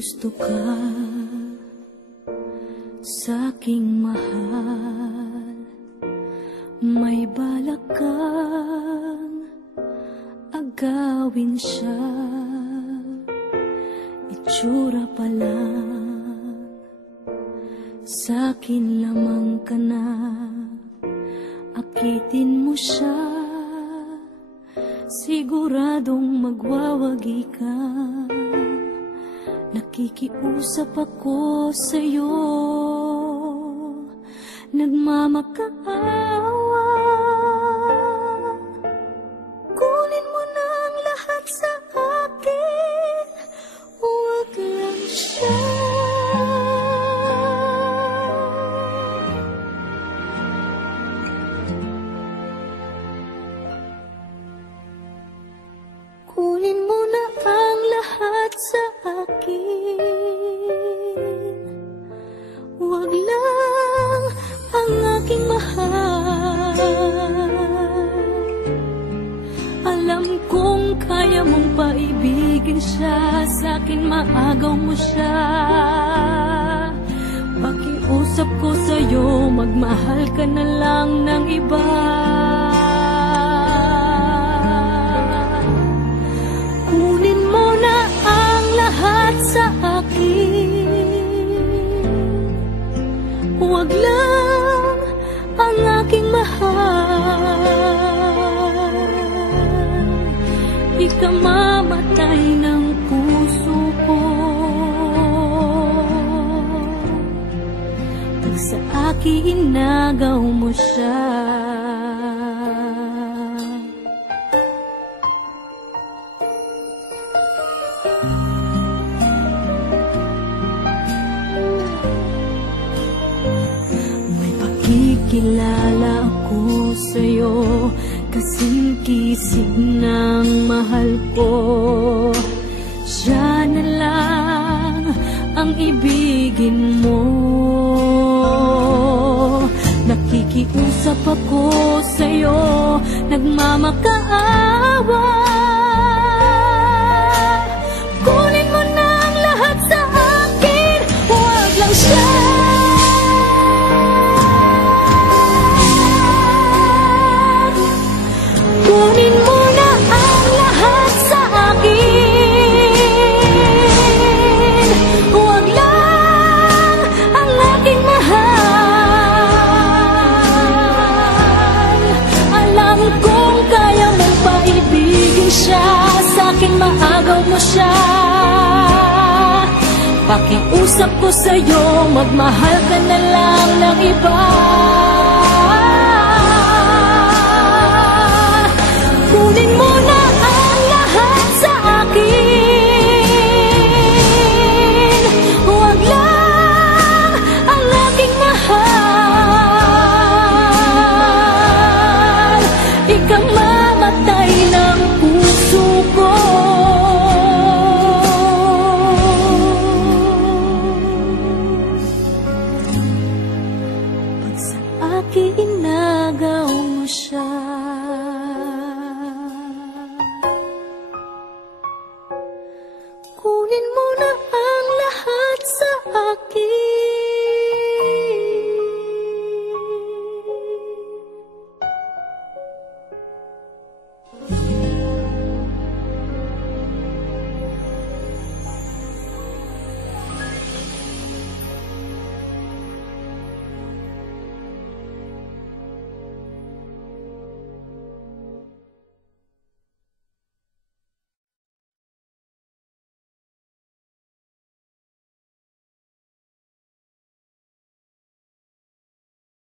gusto ka sa'king mahal, may balak kang agawin siya. Itsura pa lang, sa'kin lamang ka na. Akitin mo siya, siguradong magwawagi ka. Nakikiusap ako sa'yo, nagmamakaawa. Kunin mo na ang lahat sa akin, huwag lang siya. Kunin mo na ang lahat sa akin, huwag lang ang aking mahal. Alam kong kaya mong paibigin siya, sa'kin maagaw mo siya. Pakiusap ko sa'yo, magmahal ka na lang ng iba. Kunin mo na ang lahat sa akin, huwag lang ang aking mahal. Ikamamatay ng puso ko pag sa akin inagaw mo siya. Kilala ako sa'yo, kasing-kisig ng mahal ko. Siya na lang ang ibigin mo. Nakikiusap ako sa'yo, nagmamakaawa. Kunin mo na ang lahat sa akin, huwag lang siya. Kunin mo na ang lahat sa akin, huwag lang ang aking mahal. Alam kong kaya mong paibigin siya, sa'kin maagaw mo siya. Pakiusap ko sa'yo, magmahal ka na lang ng iba. Kunin mo na ang lahat sa akin, huwag lang ang aking mahal. Ikamamatay ng puso ko pag sa akin inagaw mo siya. Kunin mo na ang lahat sa akin.